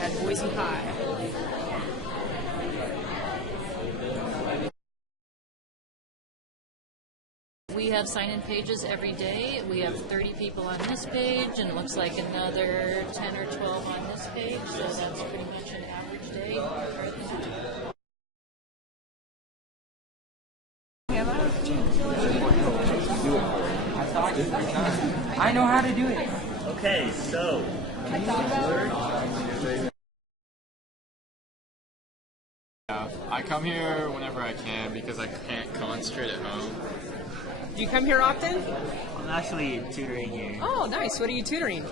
at Boise High. We have sign-in pages every day. We have 30 people on this page, and it looks like another 10 or 12 on this page, so that's pretty much an average day. I know how to do it. Okay, so. I come here whenever I can because I can't concentrate at home. Do you come here often? I'm actually tutoring here. Oh, nice. What are you tutoring?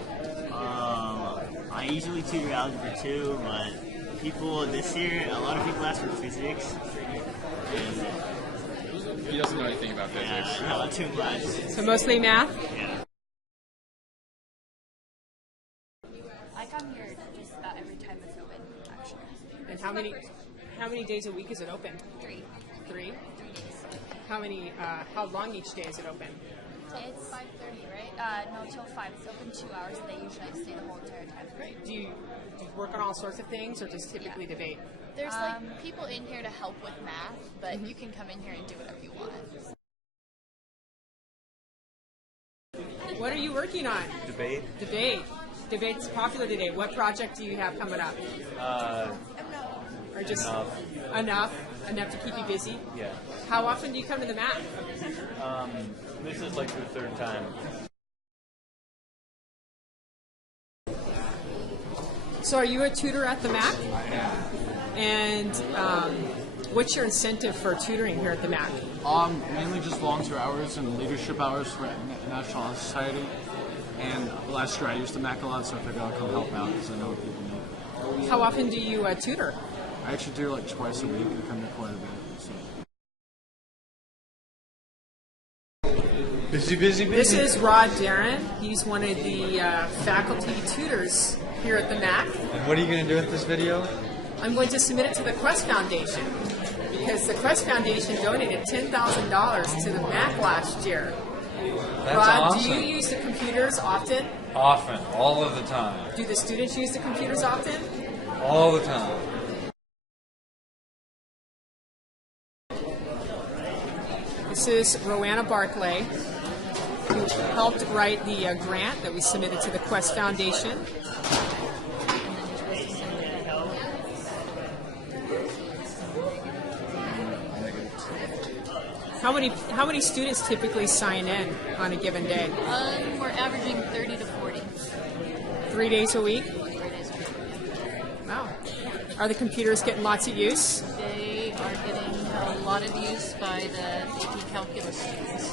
I usually tutor Algebra 2, but people this year, a lot of people ask for physics. And, He doesn't know anything about physics. yeah, not too much. So mostly math? Yeah. I come here just about every time it's open, actually. And how many days a week is it open? 3. 3? 3 days. How long each day is it open? It's 5:30, right? No, till 5. It's open 2 hours a day. Usually I stay the whole entire time. Great. Do you work on all sorts of things or just typically debate? There's like people in here to help with math, but you can come in here and do whatever you want. What are you working on? Debate. Debate's popular today. What project do you have coming up? Or just enough to keep you busy? Yeah. How often do you come to the math? This is like the 3rd time. So are you a tutor at the MAC? I am. And what's your incentive for tutoring here at the MAC? Mainly just volunteer hours and leadership hours for National Honor Society. And last year I used the MAC a lot, so I figured I'll come help out because I know what people need. How often do you tutor? I actually do like twice a week. I come here quite a bit. So. Busy. This is Rod Darren. He's one of the faculty tutors here at the MAC. And what are you going to do with this video? I'm going to submit it to the Qwest Foundation because the Qwest Foundation donated $10,000 to the MAC last year. That's Rod, awesome. do you use the computers often? Often, all of the time. Do the students use the computers often? All the time. This is Roanna Barclay, who helped write the grant that we submitted to the Qwest Foundation. How many students typically sign in on a given day? We're averaging 30 to 40. 3 days a week? 3 days a week. Wow. Are the computers getting lots of use? They are getting a lot of use by the AP Calculus students.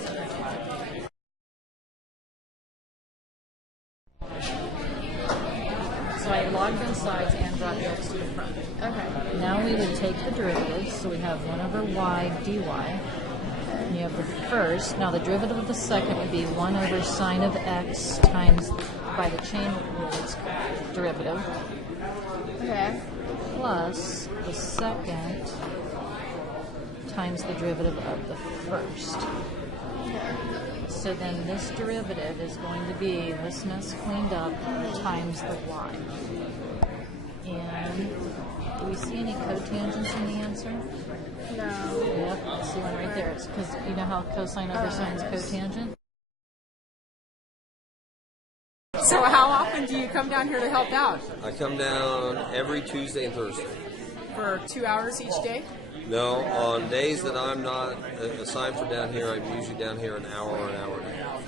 So I logged in sides and brought the x to the front. Okay. Now we would take the derivatives. So we have 1 over y dy. And you have the first. Now the derivative of the second would be 1 over sine of x times by the chain rules derivative. Okay. Plus the second times the derivative of the first. So then this derivative is going to be this mess cleaned up times the y. And do we see any cotangents in the answer? No. Yep, I see one right there. It's because you know how cosine over sine is cotangent? So how often do you come down here to help out? I come down every Tuesday and Thursday. For 2 hours each day? No, on days that I'm not assigned for down here, I'm usually down here an hour or an hour and a half.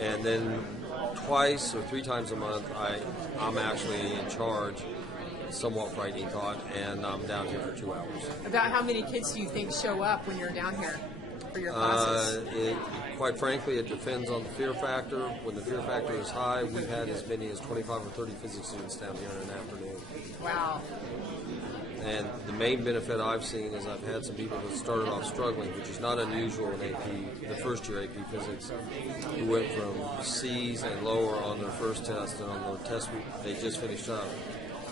And then twice or 3 times a month, I'm actually in charge, somewhat frightening thought, and I'm down here for 2 hours. About how many kids do you think show up when you're down here for your classes? Quite frankly, it depends on the fear factor. When the fear factor is high, we've had as many as 25 or 30 physics students down here in an afternoon. Wow. And the main benefit I've seen is I've had some people that started off struggling, which is not unusual in AP, the first year AP Physics, who went from C's and lower on their first test, and on the test they just finished up,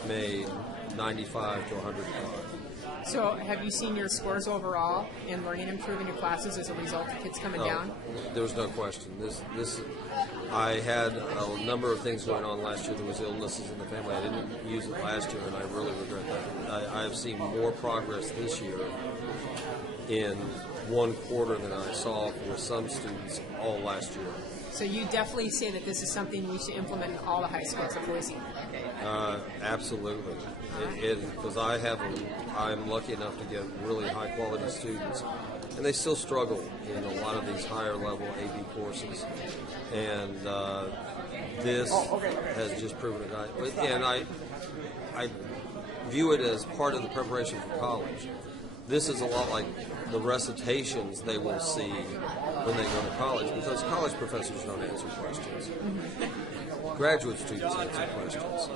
made 95 to 105. So have you seen your scores overall in learning improve in your classes as a result of kids coming down? There's no question. This I had a number of things going on last year. There was illnesses in the family. I didn't use it last year, and I really regret that. I've seen more progress this year in one quarter than I saw for some students all last year. So you definitely say that this is something we should implement in all the high schools of Boise. Absolutely, because I'm lucky enough to get really high quality students, and they still struggle in a lot of these higher level AV courses, and this has just proven it. And I view it as part of the preparation for college. This is a lot like the recitations they will see when they go to college, because college professors don't answer questions. Graduate students answer questions.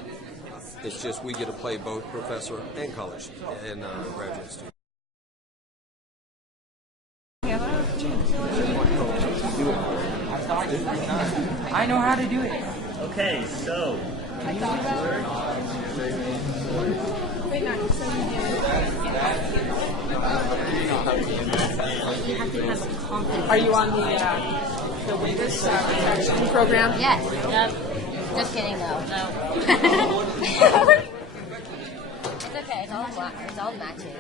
It's just we get to play both professor and college and graduate student. I know how to do it. Okay, so Are you on the witness protection program? Yes. Just kidding, though. No. It's okay. It's all matching.